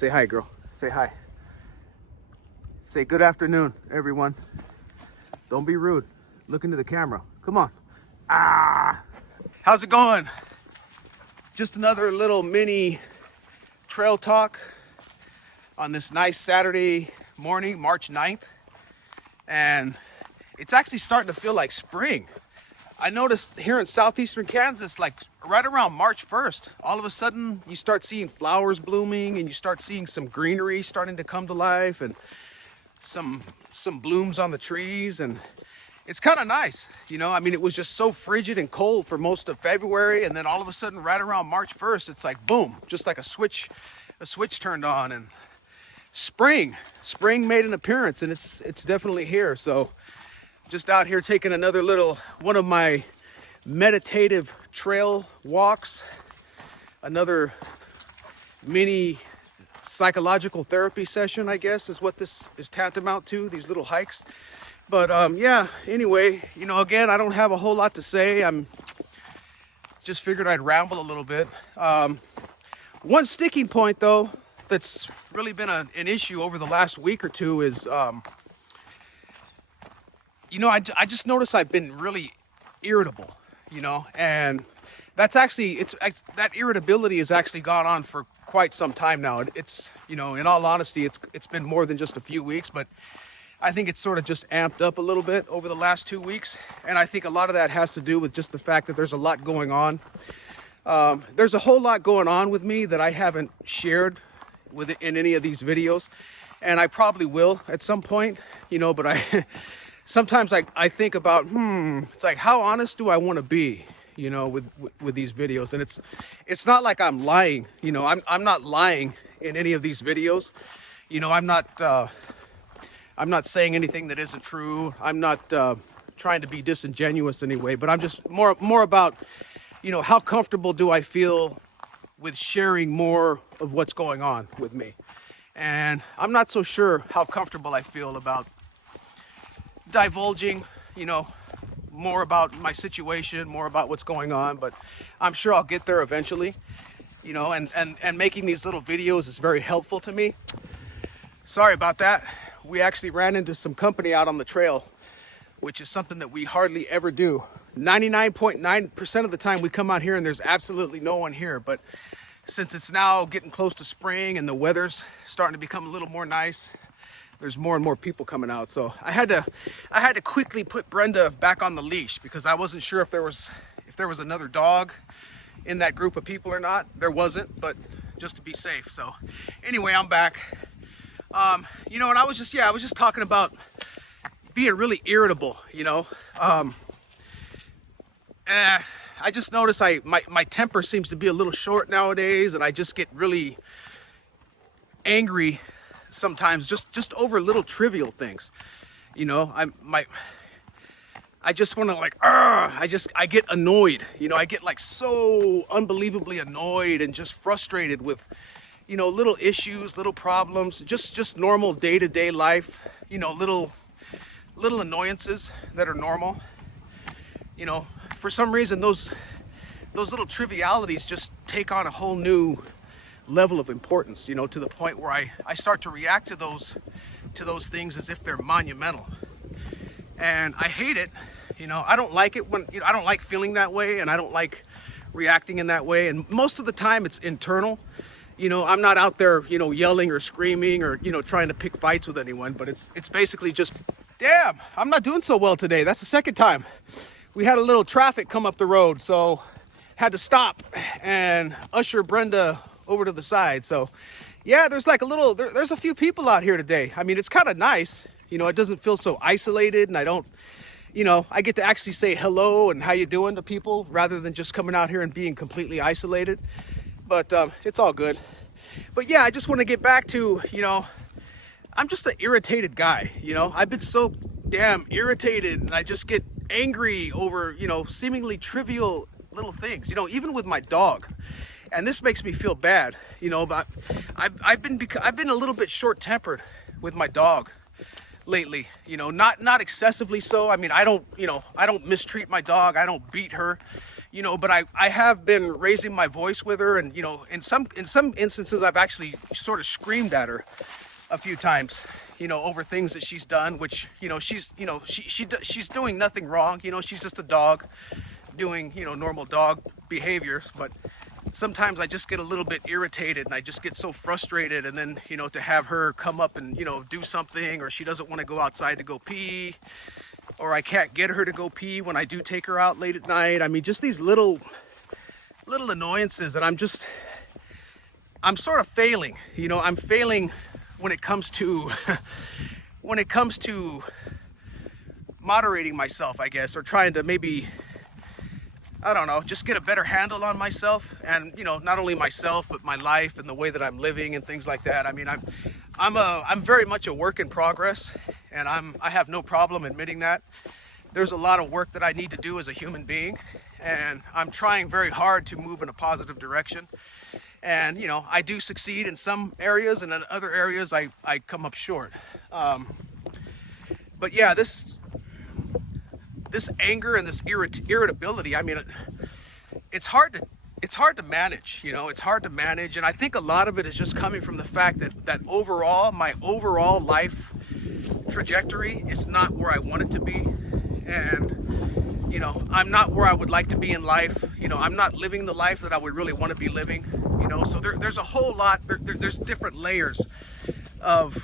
Say hi, girl. Say hi. Say good afternoon, everyone. Don't be rude. Look into the camera. Come on. Ah! How's it going? Just another little mini trail talk on this nice Saturday morning, March 9th. And it's actually starting to feel like spring. I noticed here in southeastern Kansas, like right around March 1st, all of a sudden you start seeing flowers blooming and you start seeing some greenery starting to come to life and some blooms on the trees, and it's kind of nice. You know, I mean, it was just so frigid and cold for most of February, and then all of a sudden right around March 1st, it's like boom, just like a switch turned on, and spring made an appearance, and it's definitely here. So just out here taking another little one of my meditative trail walks, another mini psychological therapy session, I guess is what this is tantamount to, these little hikes. But yeah, anyway, you know, again, I don't have a whole lot to say. I'm just figured I'd ramble a little bit. One sticking point though that's really been an issue over the last week or two is you know, I just noticed I've been really irritable, you know, and that's actually, that irritability has actually gone on for quite some time now. It's, you know, in all honesty, it's been more than just a few weeks, but I think it's sort of just amped up a little bit over the last 2 weeks. And I think a lot of that has to do with just the fact that there's a lot going on. There's a whole lot going on with me that I haven't shared in any of these videos, and I probably will at some point, you know, but sometimes I think about, it's like, how honest do I want to be, you know, with these videos? And it's not like I'm lying, you know, I'm not lying in any of these videos. You know, I'm not saying anything that isn't true. I'm not trying to be disingenuous anyway, but I'm just more about, you know, how comfortable do I feel with sharing more of what's going on with me? And I'm not so sure how comfortable I feel about divulging, you know, more about my situation, more about what's going on, but I'm sure I'll get there eventually, you know, and making these little videos is very helpful to me. Sorry about that. We actually ran into some company out on the trail, which is something that we hardly ever do. 99.9% of the time we come out here and there's absolutely no one here, but since it's now getting close to spring and the weather's starting to become a little more nice, there's more and more people coming out. So I had to quickly put Brenda back on the leash because I wasn't sure if there was another dog in that group of people or not. There wasn't, but just to be safe. So anyway, I'm back. You know, and I was just talking about being really irritable, you know. I just noticed my temper seems to be a little short nowadays, and I just get really angry sometimes just over little trivial things, you know. I just want to like, I get annoyed, you know. I get like so unbelievably annoyed and just frustrated with, you know, little issues, little problems, just normal day-to-day life, you know, little annoyances that are normal, you know. For some reason those little trivialities just take on a whole new level of importance, you know, to the point where I start to react to those things as if they're monumental. And I hate it, you know. I don't like it when, you know, I don't like feeling that way, and I don't like reacting in that way. And most of the time it's internal. You know, I'm not out there, you know, yelling or screaming or, you know, trying to pick fights with anyone, but it's basically just, damn, I'm not doing so well today. That's the second time. We had a little traffic come up the road, so had to stop and usher Brenda over to the side. So yeah, there's like there's a few people out here today. I mean, it's kind of nice, you know. It doesn't feel so isolated, and I don't, you know, I get to actually say hello and how you doing to people rather than just coming out here and being completely isolated. But it's all good. But yeah, I just want to get back to, you know, I'm just an irritated guy, you know. I've been so damn irritated, and I just get angry over, you know, seemingly trivial little things, you know, even with my dog. And this makes me feel bad, you know, but I've been a little bit short-tempered with my dog lately, not excessively so. I mean, I don't mistreat my dog. I don't beat her. but I have been raising my voice with her, and in some instances I've actually sort of screamed at her a few times, over things that she's done, which she's doing nothing wrong. She's just a dog doing normal dog behaviors, but sometimes I just get a little bit irritated and I just get so frustrated, and then to have her come up and do something, or she doesn't want to go outside to go pee, or I can't get her to go pee when I do take her out late at night. I mean, just these little annoyances that I'm sort of failing. I'm failing when it comes to moderating myself, I guess, or trying to maybe, I don't know, just get a better handle on myself, and not only myself but my life and the way that I'm living and things like that. I mean, I'm very much a work in progress, and I have no problem admitting that. There's a lot of work that I need to do as a human being, and I'm trying very hard to move in a positive direction. And I do succeed in some areas, and in other areas I come up short. But yeah, this anger and this irritability, I mean, it's hard to manage. It's hard to manage, and I think a lot of it is just coming from the fact that overall, my overall life trajectory is not where I want it to be, and I'm not where I would like to be in life. I'm not living the life that I would really want to be living. So there's a whole lot. There's different layers of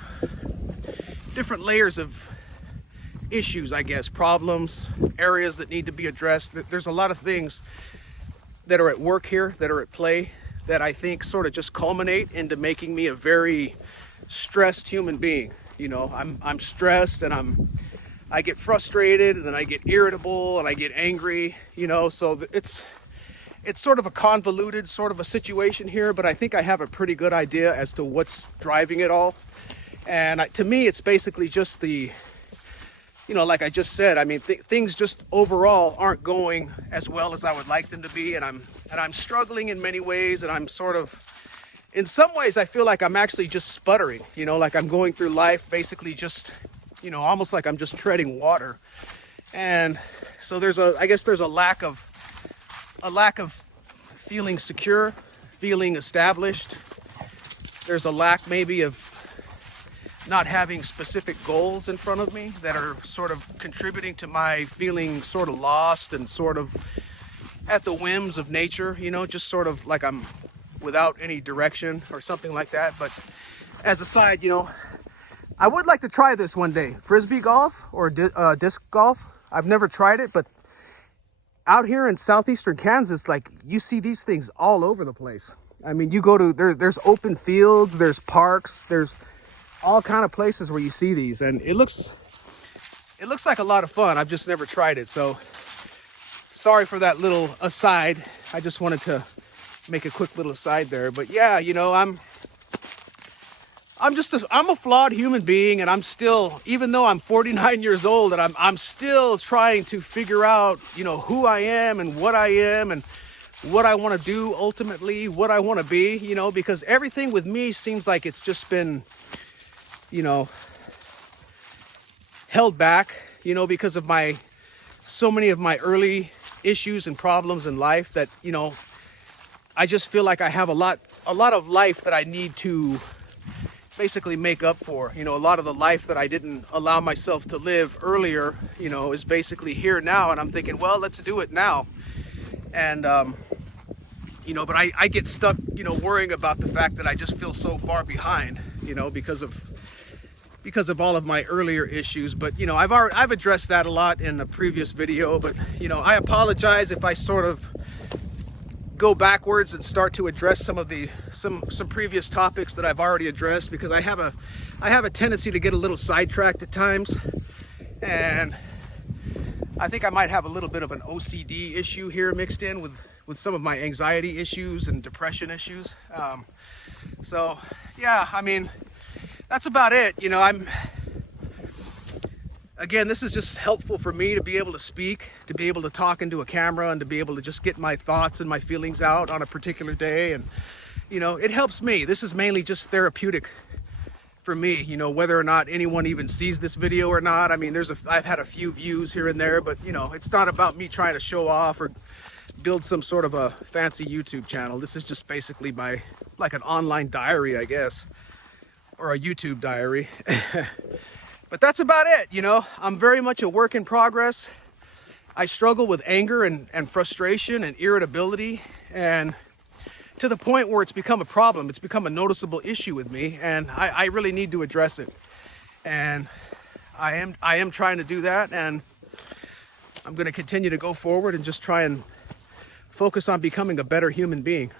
issues, I guess, problems, areas that need to be addressed. There's a lot of things that are at work here, that are at play, that I think sort of just culminate into making me a very stressed human being. I'm stressed, and I get frustrated, and then I get irritable, and I get angry. So it's sort of a convoluted sort of a situation here, but I think I have a pretty good idea as to what's driving it all. And to me, it's basically just like I just said, I mean, things just overall aren't going as well as I would like them to be, and I'm struggling in many ways, and I'm sort of, in some ways, I feel like I'm actually just sputtering, like I'm going through life basically just, almost like I'm just treading water. And so I guess there's a lack of feeling secure, feeling established. There's a lack maybe of not having specific goals in front of me that are sort of contributing to my feeling sort of lost and sort of at the whims of nature, just sort of like I'm without any direction or something like that. But as a side, I would like to try this one day. Frisbee golf or disc golf. I've never tried it, but out here in southeastern Kansas, like, you see these things all over the place. I mean, you go to, there's open fields, there's parks, there's all kind of places where you see these, and it looks like a lot of fun. I've just never tried it, so sorry for that little aside. I just wanted to make a quick little aside there. But yeah, I'm a flawed human being, and I'm still, even though I'm 49 years old, and I'm still trying to figure out, who I am and what I am and what I want to do ultimately, what I want to be, because everything with me seems like it's just been, held back, because of so many of my early issues and problems in life that, I just feel like I have a lot of life that I need to basically make up for. A lot of the life that I didn't allow myself to live earlier, is basically here now, and I'm thinking, well, let's do it now. And but I get stuck, worrying about the fact that I just feel so far behind, because of all of my earlier issues. But I've addressed that a lot in a previous video. But I apologize if I sort of go backwards and start to address some previous topics that I've already addressed, because I have a tendency to get a little sidetracked at times, and I think I might have a little bit of an OCD issue here mixed in with some of my anxiety issues and depression issues. So yeah, I mean, that's about it. Again, this is just helpful for me to be able to speak, to be able to talk into a camera, and to be able to just get my thoughts and my feelings out on a particular day. And, it helps me. This is mainly just therapeutic for me, whether or not anyone even sees this video or not. I mean, I've had a few views here and there, but, it's not about me trying to show off or build some sort of a fancy YouTube channel. This is just basically like an online diary, I guess, or a YouTube diary. But that's about it, you know. I'm very much a work in progress. I struggle with anger and frustration and irritability, and to the point where it's become a problem. It's become a noticeable issue with me, and I really need to address it. And I am trying to do that, and I'm going to continue to go forward and just try and focus on becoming a better human being.